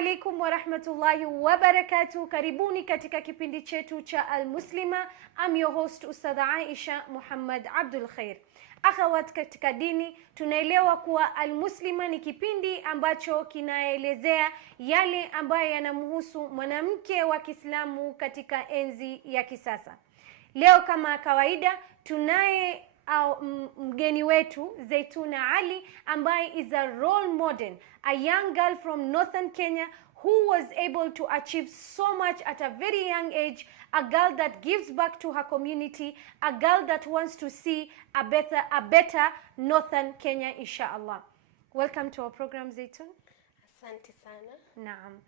alaikum wa rahmatullahi wa barakatuh. Karibuni katika kipindi chetu cha Almuslimah. I'm your host Ustadha Aisha Muhammad Abdul Khair. Akhawat katika dini, tunaelewa kuwa Almuslimah ni kipindi ambacho kinaelezea yale ambayo yanamhusu mwanamke wa Kiislamu katika enzi ya kisasa. Leo kama kawaida tunaye mgeni wetu Zeituna Ali ambaye is a role model, a young girl from northern Kenya who was able to achieve so much at a very young age, a girl that gives back to her community, a girl that wants to see a better northern Kenya, inshallah. Welcome to our program, Zeitun. Asante sana. Naam.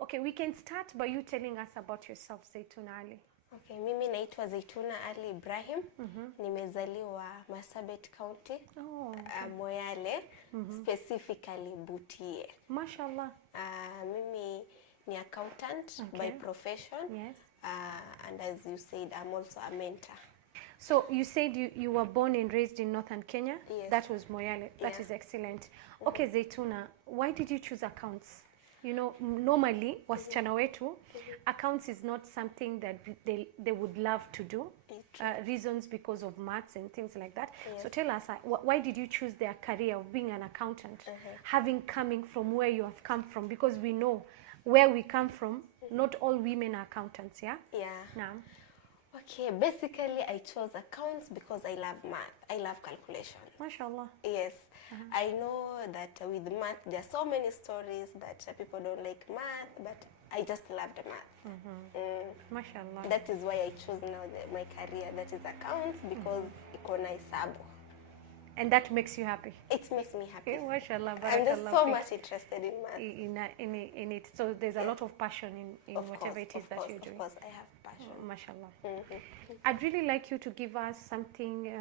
Okay, we can start by you telling us about yourself, Zeituna Ali. Okay, mimi naitwa Zeituna Ali Ibrahim. Nimezaliwa Marsabit County, Moyale, specifically Butie. Mashallah. Mimi ni accountant by profession. Yes. And as you said, I'm also a mentor. So you said you were born and raised in northern Kenya? Yes. That was Moyale. That is excellent. Okay, Zeituna, why did you choose accounts? You know, normally wasichana wetu, accounts is not something that they would love to do. Reasons because of maths and things like that. Yes. So tell us, why did you choose their career of being an accountant, having coming from where you have come from? Because we know where we come from, not all women are accountants, yeah? Yeah. Now. Okay, basically I chose accounts because I love math. I love calculation. Mashallah. Yes. I know that with math, there are so many stories that people don't like math, but I just love the math. Mashallah. That is why I chose now my career, that is accounts, because ikona hesabu. And that makes you happy? It makes me happy. Mashallah. I'm just so much interested in math. In it. So there's a lot of passion in whatever it is that you're doing. Of course, I have passion. Mashallah. I'd really like you to give us something,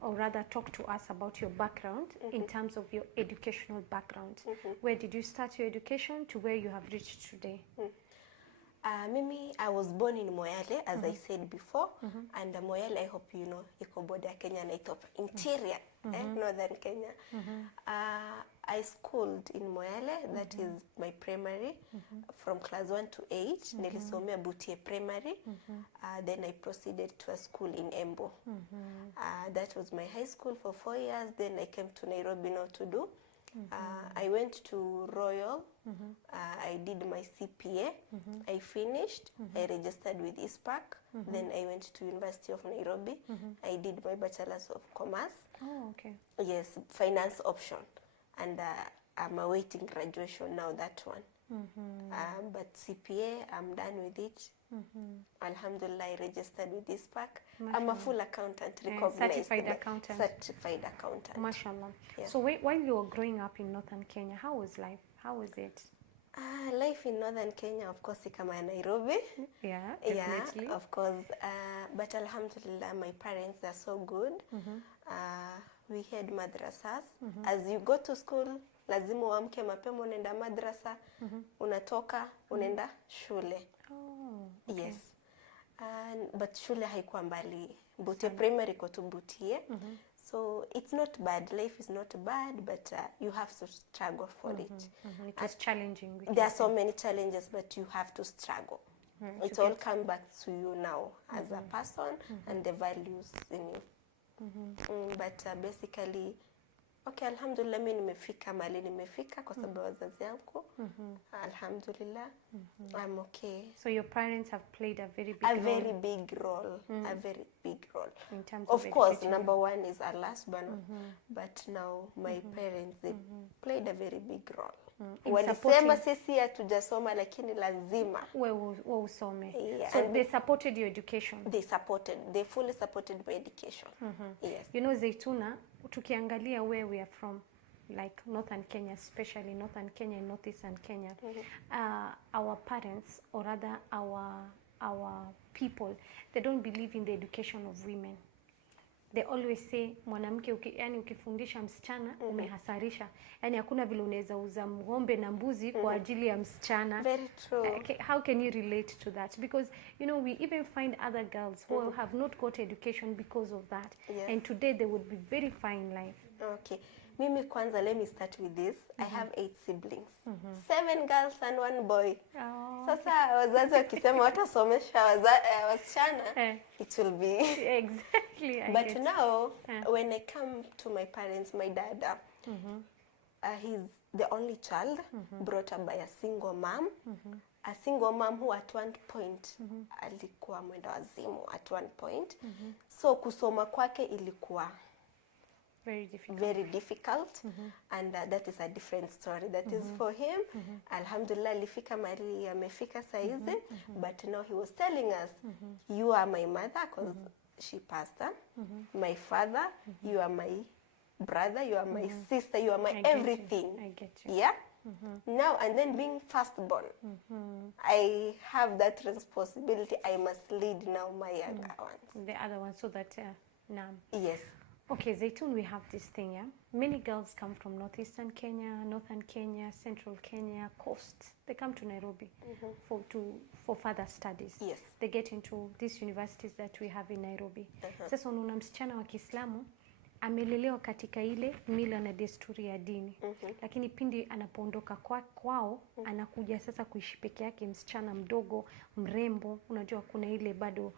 or rather talk to us about your background in terms of your educational background. Where did you start your education to where you have reached today? Mimi, I was born in Moyale, as I said before, and Moyale, I hope you know, iko border Kenya na Ethiopia, interior, northern Kenya. I schooled in Moyale, that is my primary, from class 1 to 8, nilisomea Butie primary, then I proceeded to a school in Embu. That was my high school for 4 years, then I came to Nairobi now to do. I went to Royal, I did my CPA, I finished, I registered with ISPAC, then I went to University of Nairobi, I did my Bachelor's of Commerce. Oh, okay. Yes, finance option, and I'm awaiting graduation now, that one. But CPA, I'm done with it. Alhamdulillah, I registered with ISPAC. I'm a full accountant, recognized. Certified accountant. Certified accountant. Mashallah. Yeah. So while you were growing up in northern Kenya, how was life? How was it? Life in northern Kenya, of course, kama Nairobi. Yeah, definitely. Yeah, of course. But alhamdulillah, my parents are so good. We had madrasas. As you go to school, lazima uamke mapema unaenda madrasa, unatoka, unaenda shule. Oh, okay. Yes. But shule haikuwa mbali. Butie primary ko to Butie. So it's not bad. Life is not bad, but you have to struggle for it. It was challenging. There are so many challenges, but you have to struggle. It all comes back to you now as a person and the values in you. But basically, okay, alhamdulillah, mimi nimefika mali nimefika kwa sababu wazazi yangu. Alhamdulillah, I'm okay. So your parents have played a very big role. A very big role. A very big role. In terms of course, number one is Allah subhanahu. But now my parents, they played a very big role. Walisema sisi hatujasoma lakini lazima wewe usome. Yeah. So they supported your education. They fully supported my education. Yes. You know, Zeituna, tukiangalia where we are from, like northern Kenya, especially northern Kenya and northeastern Kenya, our parents, or rather our people, they don't believe in the education of women. They always say mwanamke yani ukifundisha msichana umehasarisha. Yani hakuna vile unaweza uza ng'ombe na mbuzi kwa ajili ya msichana. Very true. How can you relate to that? Because you know, we even find other girls who have not got education because of that. Yes. And today they would be very fine in life. Okay. Mimi kwanza, let me start with this. I have 8 siblings. 7 girls and 1 boy. Oh. Sasa wazazi wakisema watasomesha wasichana, it will be exactly. But now, when I come to my parents, my dad, he's the only child brought up by a single mom. A single mom who at one point alikuwa mwenda wazimu at one point. So kusoma kwake ilikuwa very difficult. And that is a different story. That is for him. Alhamdulillah, alifika mahali amefika saizi. But now he was telling us, you are my mother, because she passed. My father, you are my brother, you are my sister, you are my everything. I get you. Yeah? Now, and then being firstborn, I have that responsibility. I must lead now my younger ones. The other one, so that Yes. Okay, Zeitun, we have this thing, yeah? Many girls come from northeastern Kenya, northern Kenya, central Kenya, coast. They come to Nairobi for further studies. Yes. They get into these universities that we have in Nairobi. Sasa unaona msichana wa Kiislamu amelelewa katika ile mila na desturi ya dini. Lakini pindi anapoondoka kwao, anakuja sasa kuishi peke yake, msichana mdogo, mrembo, unajua kuna ile bado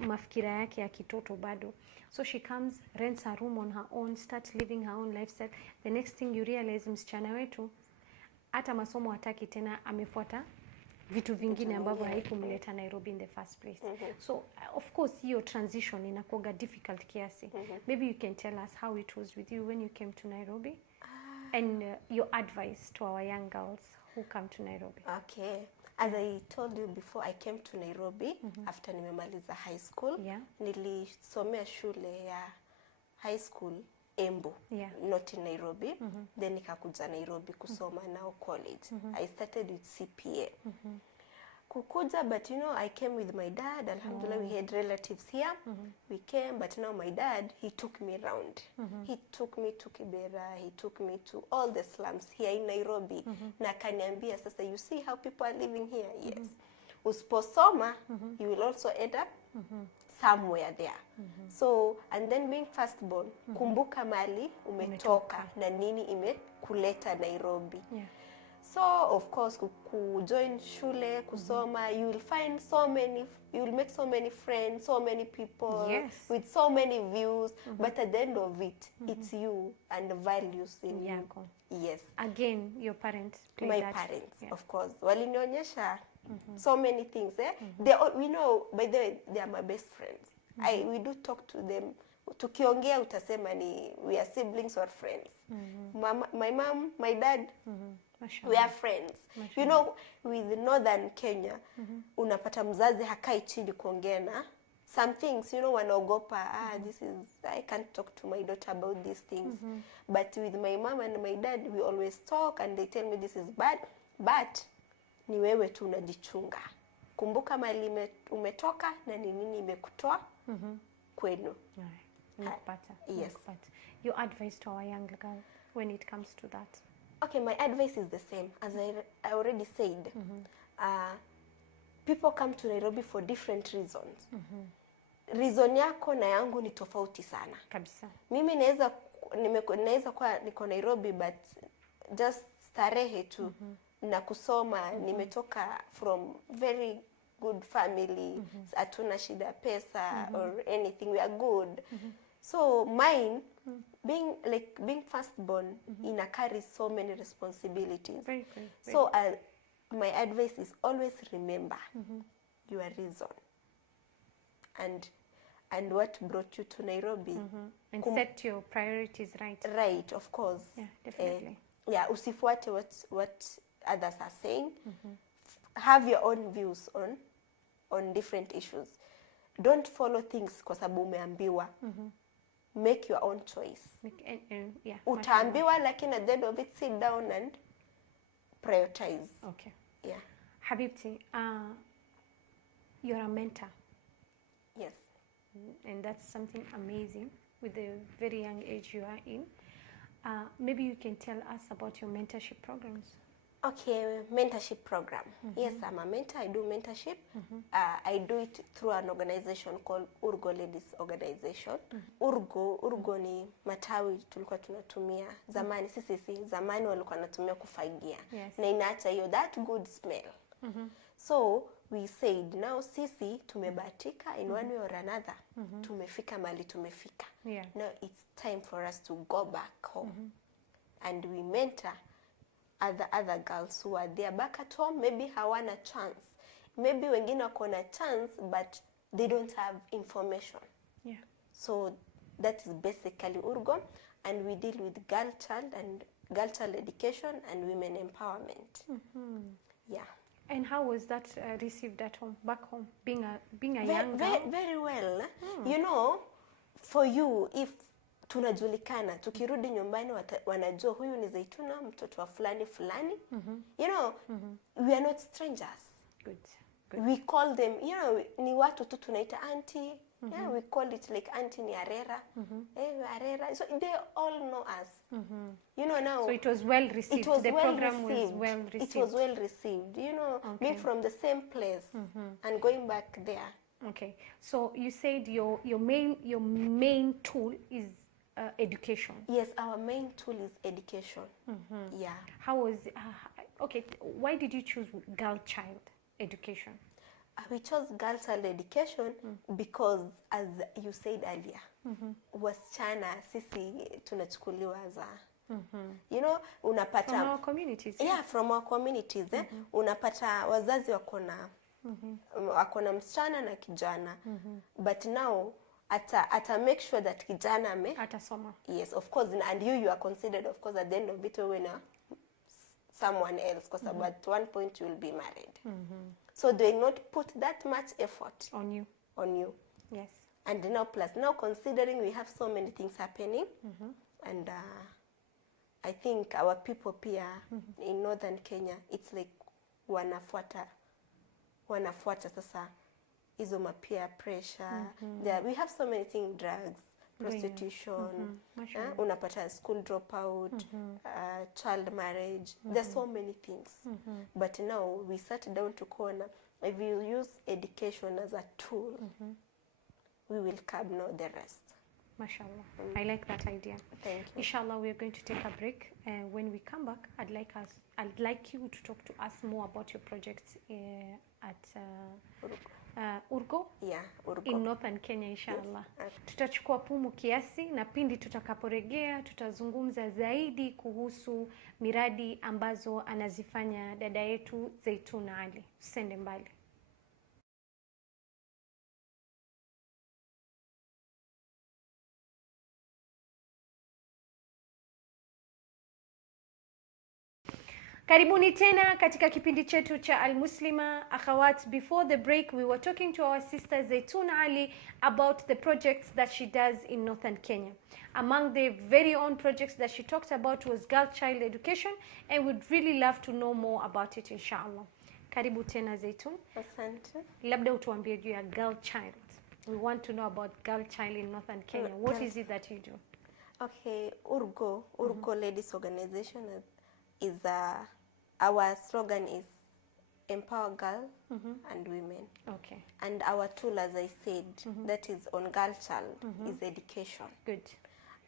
mafikira yake ya kitoto bado. So she comes, rents a room on her own, starts living her own lifestyle. The next thing you realize, msichana wetu hata masomo hataki tena, amefuata vitu vingine ambavyo haikumleta Nairobi in the first place. So of course hiyo transition inakuwa difficult kiasi. Maybe you can tell us how it was with you when you came to Nairobi, and your advice to our young girls who come to Nairobi. Okay. As I told you before, I came to Nairobi after nimemaliza high school. Nilisomea shule ya high school Embu, not in Nairobi. Then nikakuja Nairobi kusoma now college. I started with CPA. Kukuja, but you know, I came with my dad. Alhamdulillah, we had relatives here. We came, but now my dad, he took me around. He took me to Kibera. He took me to all the slums here in Nairobi. Na kaniambia, sasa, you see how people are living here? Yes. Usposoma, you will also end up somewhere there. So, and then being firstborn, kumbuka mali umetoka na nini imekuleta Nairobi. So, of course, join shule, kusoma, you will find you will make so many friends, so many people, with so many views, but at the end of it, it's you and the values in you. Yes. Again, your parents play My that. parents, of course. Walinionyesha so many things. We know, by the way, they are my best friends. We do talk to them. Tukiongea utasema ni we are siblings or friends. My mom, my dad, we are friends. You know, with northern Kenya, unapata mzazi hakai chini kuongea na some things, you know, wanaogopa, I can't talk to my daughter about these things. But with my mom and my dad, we always talk, and they tell me this is bad, but ni wewe tu unajichunga. Kumbuka mali umetoka na ni nini imekutoa kwenu. Yes. Your advice to our young girl when it comes to that? Okay, my advice is the same. As I already said, people come to Nairobi for different reasons. Reason yako na yangu ni tofauti sana. Kabisa. Mimi naweza kwa niko Nairobi, but just starehe tu na kusoma. Nimetoka from very good family. Hatuna shida pesa or anything. We are good. So mine, being firstborn, ina carry so many responsibilities. Very. So my advice is always remember your reason and what brought you to Nairobi. And set your priorities right. Right, of course. Yeah, definitely. Usifuate what others are saying. Have your own views on different issues. Don't follow things kwa sababu umeambiwa. Make your own choice. Utaambiwa, lakini at the end of it, sit down and prioritize. Okay. Yeah. Habibti, you're a mentor. Yes. And that's something amazing with the very young age you are in. Maybe you can tell us about your mentorship programs. Okay, mentorship program. Yes, I'm a mentor. I do mentorship. I do it through an organization called Urukula Disorganization. Urgo ni matawi tulikuwa tunatumia zamani. Sisi zamani walikuwa wanatumia kufagia. Yes. Na inaacha hiyo that good smell. So we said now sisi tumebahatika in one way or another. Tumefika mali tumefika. Yeah. Now it's time for us to go back home. And we mentor other girls who are there back at home. Maybe hawana chance. Maybe wengine wako na chance but they don't have information. Yeah. So that is basically Urgo, and we deal with girl child education and women empowerment. Yeah. And how was that received at home, back home, being a young girl? Very well. You know, for you, if tunajulikana, tukirudi nyumbani wanajua huyu ni Zeituna, mtoto wa fulani fulani. You know, we are not strangers. Good. We call them, you know, ni watu tu tunaita auntie. Yeah, we call it like auntie ni Arera. Arera. So they all know us. You know now. So it was well received. The program was well received. It was well received. You know, being from the same place and going back there. Okay. So you said your main tool is education. Yes, our main tool is education. Yeah. How was okay? Why did you choose girl child education? We chose girl child education because, as you said earlier, wasichana sisi tunachukuliwa za you know, unapata from our communities. Yeah, from our communities. Unapata wazazi wako na msichana na kijana, but now ata make sure that kijana atasoma. Yes, of course, and you are considered, of course, at the end of it when someone else, because at one point you will be married. So they not put that much effort on you. Yes. And now considering we have so many things happening, and I think our people here in northern Kenya, it's like wanafuata sasa hizo peer pressure. We have so many things, drugs, prostitution, unapata school dropout, child marriage. There's so many things. But now we sat down to corner. If you use education as a tool, we will curb now the rest. Mashallah. I like that idea. Thank you. Inshallah, we are going to take a break. When we come back, I'd like you to talk to us more about your projects at Urgo. Yeah, Urgo. In northern Kenya, inshallah. Yes. Tutachukua pumu kiasi na pindi tutakaporegea tutazungumza zaidi kuhusu miradi ambazo anazifanya dada yetu Zeituna Ali. Usende mbali. Karibuni tena katika kipindi chetu cha Almuslimah. Akhawat, before the break we were talking to our sister Zeituna Ali about the projects that she does in northern Kenya. Among the very own projects that she talked about was girl child education, and we'd really love to know more about it inshallah. Karibu tena Zeitun. Asante. Labda utuambie juu ya girl child. We want to know about girl child in northern Kenya. What is it that you do? Okay, Urukula Disorganization is our slogan is empower girl and women. Okay. And our tool, as I said, that is on girl child is education. Good.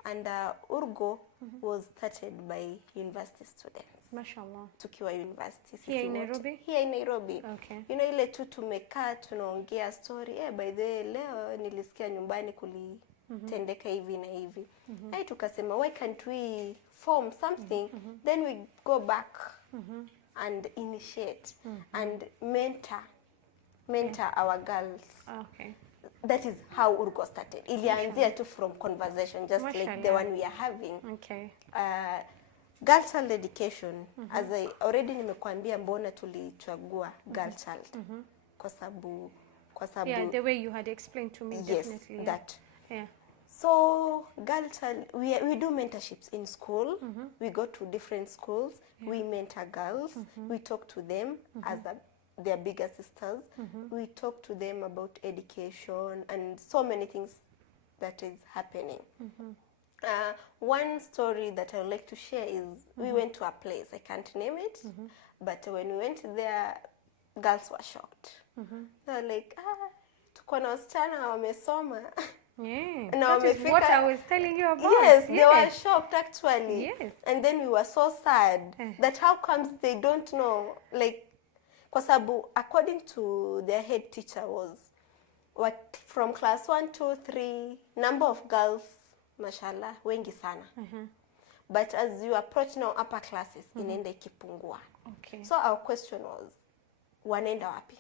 And Urgo was started by university students. Mashallah. Tukiwa university. Here in Nairobi? Here in Nairobi. Okay. You know, ile tu tumekaa tunaongea story. By the way, leo nilisikia nyumbani tendeka hivi na hivi. Hai tukasema, why can't we form something? Then we go back and initiate and mentor our girls. Okay. That is how Urgo started. Ilianzia tu from conversation, just like the one we are having. Okay. Girl child education, as I already nimekuambia mbona tulichagua girl child. Kwa sababu yeah, the way you had explained to me, yes, definitely. that. Yeah. So girl child, we do mentorships in school. We go to different schools. We mentor girls. We talk to them as their bigger sisters. We talk to them about education and so many things that is happening. One story that I would like to share is we went to a place, I can't name it, but when we went there, girls were shocked. They were like, tuko na wasichana wamesoma. Yeah, Now that is what I was telling you about. Yes, they were shocked actually. Yes. And then we were so sad that how comes they don't know, like, kwa sababu according to their head teacher was what from class 1, 2, 3, number of girls, mashallah, wengi sana. But as you approach now upper classes, inaenda ikipungua. Okay. So our question was, wanaenda wapi?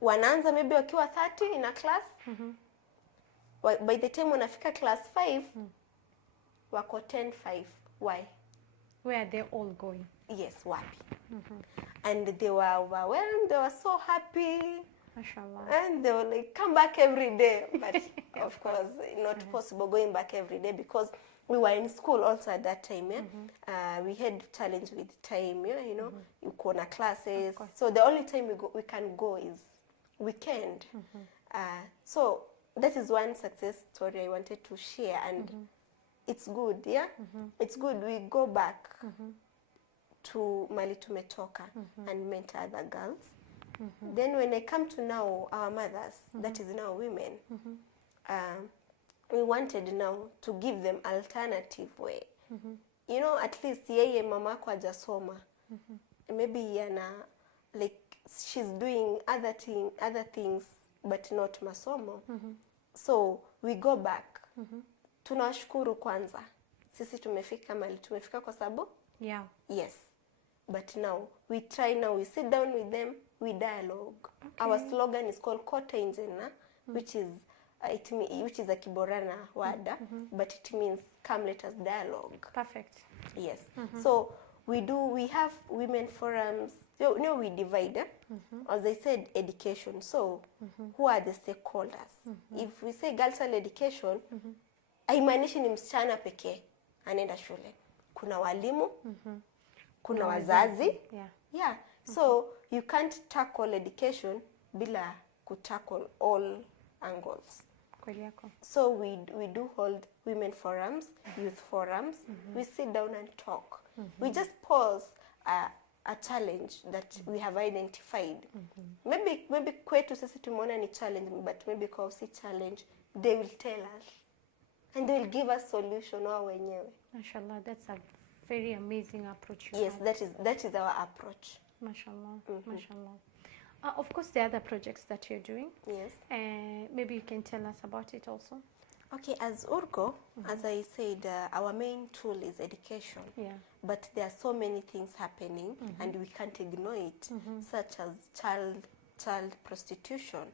Wanaanza maybe wakiwa 30 in a class. By the time unafika class 5, wako 10, 5. Why? Where are they all going? Yes, wapi? And they were overwhelmed, they were so happy. Mashallah. And they were like, come back every day. But of course, not possible going back every day because we were in school also at that time. We had challenge with time, you know, you corner classes. So the only time we can go is weekend. So that is one success story I wanted to share, and it's good, yeah? It's good. We go back to Mali tumetoka and mentor other girls. Then when I come to now our mothers, that is now women, we wanted now to give them alternative way. You know, at least yeye mamako hajasoma. Maybe yana, like she's doing other things but not masomo. So we go back. Tunashukuru kwanza. Sisi tumefika mali tumefika kwa sababu? Yeah. Yes. But now we try, now we sit down with them, we dialogue. Our slogan is called Kota Injena, which is a Kiborana word, but it means come let us dialogue. Perfect. Yes. So we have women forums. You know, we divide, as I said, education. So who are the stakeholders? If we say girls child education, haimaanishi ni msichana pekee anaenda shule. Kuna walimu, kuna wazazi. Yeah. So you can't tackle education bila kutackle all angles. So we do hold women forums, youth forums. We sit down and talk. We just pose a challenge that we have identified. Maybe kwetu sisi tumeona ni challenge, but maybe kwa si challenge, they will tell us and they will give us solution wao wenyewe. Mashallah, that's a very amazing approach. Yes, that is our approach. Mashallah, mashallah. Of course, there are other projects that you're doing. Yes. Maybe you can tell us about it also. Okay, as Urgo, as I said, our main tool is education. Yeah. But there are so many things happening, and we can't ignore it, such as child prostitution.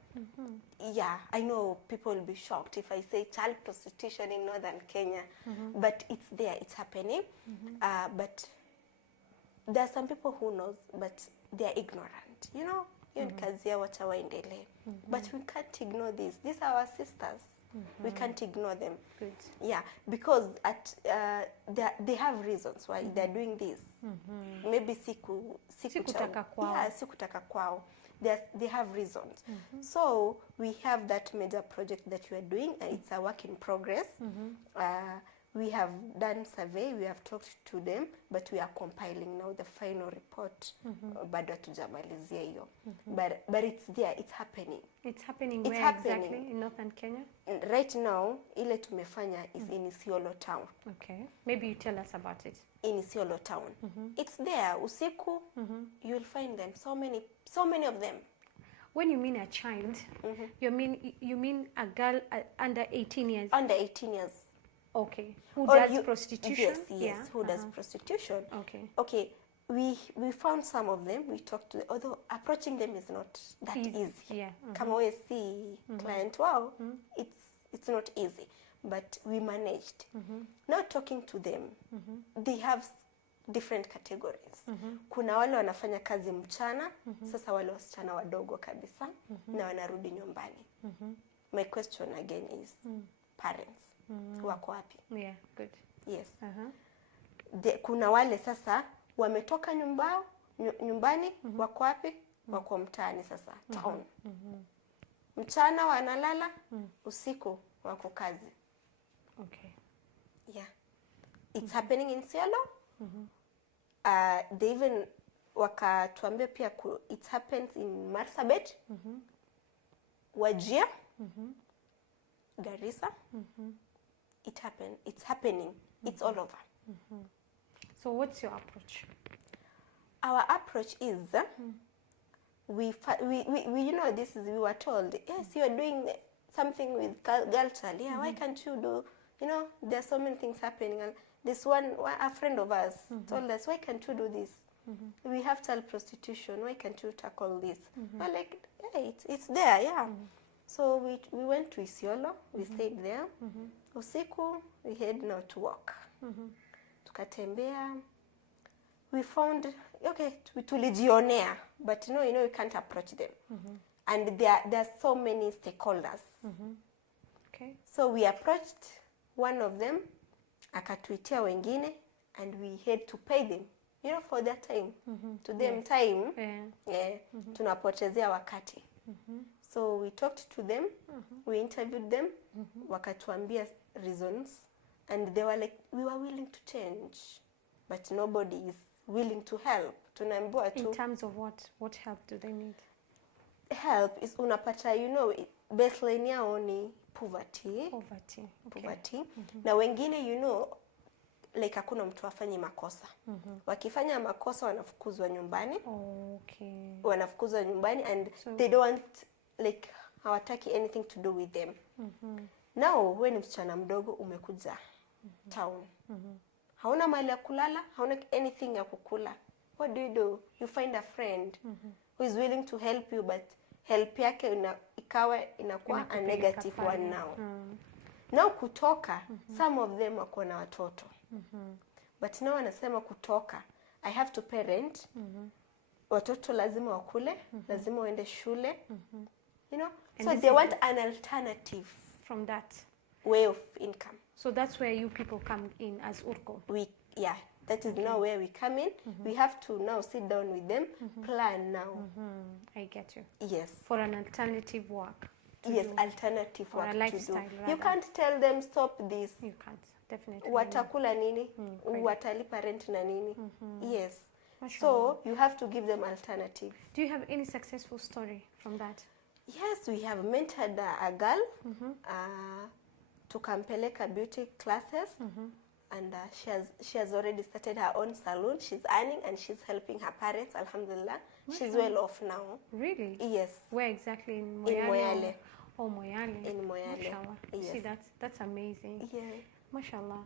Yeah, I know people will be shocked if I say child prostitution in northern Kenya, but it's there, it's happening. But there are some people who knows, but they are ignorant. You know, kazi yao wacha waendelee. But we can't ignore this. These are our sisters. We can't ignore them. Good. Yeah, because they have reasons why they're doing this. Maybe sikutaka kwao. Yeah, sikutaka kwao. They have reasons. So we have that major project that we are doing, and it's a work in progress. We have done survey, we have talked to them, but we are compiling now the final report. Bado hatujamalizia hiyo. But it's there, it's happening. It's happening where exactly? In northern Kenya? Right now, ile tumefanya is in Isiolo town. Okay. Maybe you tell us about it. In Isiolo town. It's there. Usiku, you'll find them. So many of them. When you mean a child, you mean a girl under 18 years? Under 18 years. Okay. Who does prostitution? Yes, yeah. Who does prostitution. Okay. We found some of them, we talked to them, although approaching them is not that easy. Yeah. Kama we see client, wow, it's not easy. But we managed. Now talking to them, they have different categories. Kuna wale wanafanya kazi mchana, sasa wale wasichana wadogo kabisa, na wanarudi nyumbani. My question again is, parents, wako wapi? Yeah, good. Yes. Kuna wale sasa, wametoka nyumbani, wako wapi? Wako mtaani sasa, town. Mchana wanalala, usiku wako kazi. Okay. Yeah. It's happening in Isiolo. They even wakatuambia pia it happens in Marsabit, Wajir, Garissa. It's happening. It's all over. So what's your approach? Our approach is we you know, we were told, yes, you are doing something with girl child. Yeah, why can't you do, you know, there's so many things happening. And this a friend of us told us, why can't you do this? We have child prostitution, why can't you tackle this? We're like, hey, it's there, yeah. So we went to Isiolo, we stayed there. Usiku, we had now to walk. Tukatembea. We found, okay, tulijionea, but you know, you can't approach them. And there's so many stakeholders. Okay. So we approached one of them, akatuitia wengine, and we had to pay them, you know, for their time. To them time, tunapotezea wakati. So we talked to them, we interviewed them, wakatuambia reasons, and they were like, we were willing to change, but nobody is willing to help. Tunaambiwa tu. In terms of what help do they need? Help is unapata, you know, baseline yao ni poverty. Okay. Poverty. Na wengine, you know, like hakuna mtu afanye makosa. Wakifanya makosa wanafukuzwa nyumbani. Okay. Wanafukuzwa nyumbani, and so they don't want, like, hawataki anything to do with them. Now, when msichana mdogo umekuja town, hauna mahali ya kulala, hauna anything ya kukula, what do? You find a friend who is willing to help you, but help yake inakuwa a negative one now. Now kutoka, some of them wako na watoto. But now wanasema kutoka, I have to parent. Watoto lazima wakule, lazima waende shule. You know? And so they want an alternative from that way of income. So that's where you people come in as Urko. That is now where we come in. We have to now sit down with them, plan now. I get you. Yes. For an alternative work. Yes, alternative work a lifestyle, to do. You can't tell them stop this. You can't, definitely. Watakula nini? Watalipa rent na nini? Yes. So you have to give them alternative. Do you have any successful story from that? Yes, we have mentored a girl to kampeleka beauty classes, and she has already started her own salon. She's earning and she's helping her parents. Alhamdulillah, she's well off now. Really? Yes. Where exactly in Moyale? In Moyale. Oh, Moyale. In Moyale. Mashallah. Yes. See, that's amazing. Yeah. Mashallah.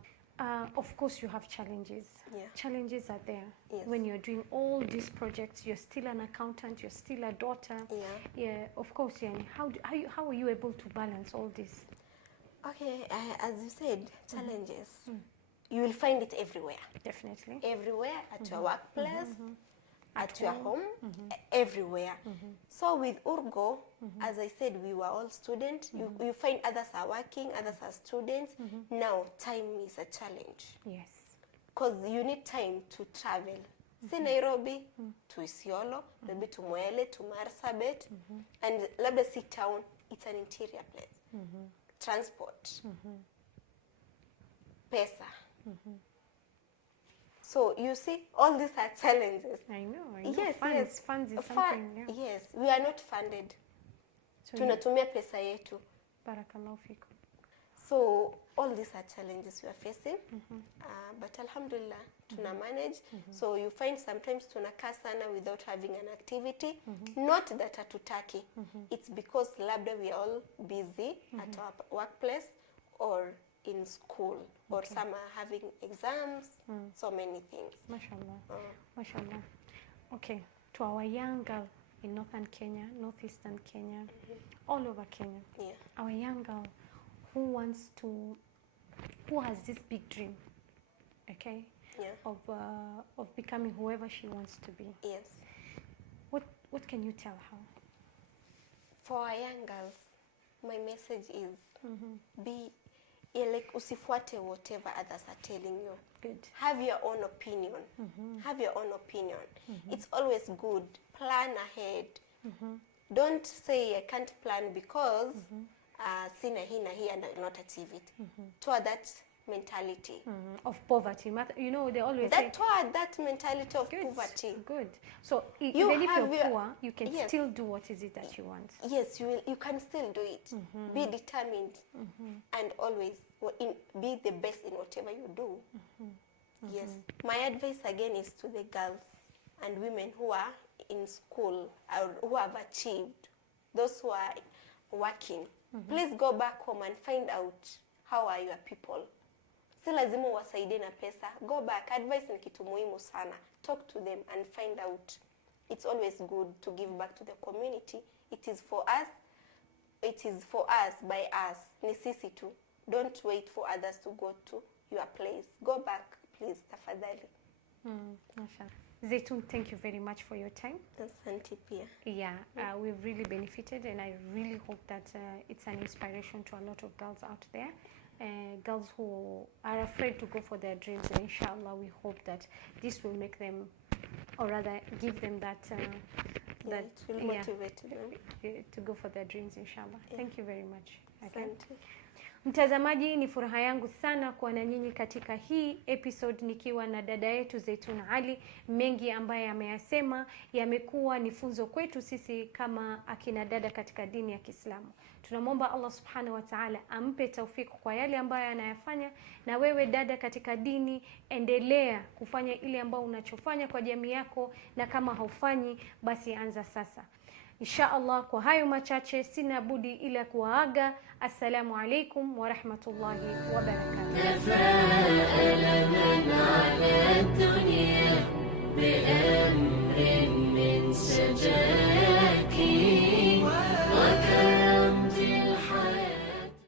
Of course, you have challenges. Yeah. Challenges are there. Yes. When you're doing all these projects, you're still an accountant, you're still a daughter. Yeah. Of course, Yani. How are you able to balance all this? Okay, as you said, challenges. You will find it everywhere. Definitely. Everywhere, at your workplace, at your home, everywhere. So with Urgo, as I said, we were all students. You find others are working, others are students. Now, time is a challenge. Yes. Because you need time to travel. See Nairobi to Isiolo, maybe to Moyale, to Marsabit, and labda si town, it's an interior place. Transport. Pesa. So you see, all these are challenges. I know. Yes, funds is something. Yeah. Yes, we are not funded. So tunatumia pesa yetu. Barakallahu fikum. So all these are challenges we are facing, but alhamdulillah, tuna manage. So you find sometimes tunakaa sana without having an activity. Not that hatutaki. It's because labda we are all busy at our workplace or in school, or some are having exams, so many things. Mashallah. Mashallah. Okay, to our young girl in northern Kenya, northeastern Kenya, all over Kenya, our young girl who has this big dream, okay, of becoming whoever she wants to be. Yes. What can you tell her? For our young girls, my message is like usifuate whatever others are telling you. Good. Have your own opinion. Have your own opinion. It's always good. Plan ahead. Don't say I can't plan because sina hii na hii and I will not achieve it. Toward that mentality of poverty. You know, they always that say toward that mentality of poverty. Good. So You even if have you're your- poor, you can yes. still do what is it that you want. Yes, you can still do it. Be determined and always be the best in whatever you do. Yes. My advice again is to the girls and women who are in school or who have achieved, those who are working. Please go back home and find out how are your people. Si lazima wasaidie na pesa. Go back. Advice ni kitu muhimu sana. Talk to them and find out. It's always good to give back to the community. It is for us. It is for us by us. Ni sisi tu. Don't wait for others to go to your place. Go back, please, tafadhali. Mashallah. Zeitun, thank you very much for your time. Asante pia. Yeah, we've really benefited, and I really hope that it's an inspiration to a lot of girls out there. Girls who are afraid to go for their dreams, and inshallah we hope that this will make them, or rather give them that That will motivate them to go for their dreams, inshallah. Thank you very much. Okay. Asante. Mtazamaji, ni furaha yangu sana kuwa na nyinyi katika hii episode nikiwa na dada yetu Zeituna Ali. Mengi ambaye ameyasema yamekuwa ni funzo kwetu sisi kama akina dada katika dini ya Kiislamu. Tunamwomba Allah Subhanahu wa Ta'ala ampe taufiki kwa yale ambayo anayafanya, na wewe dada katika dini endelea kufanya ile ambayo unachofanya kwa jamii yako, na kama haufanyi basi anza sasa. Insha Allah, kwa hayo machache sina budi ila kuwaaga. Assalamu alaikum wa rahmatullahi wa barakatuh.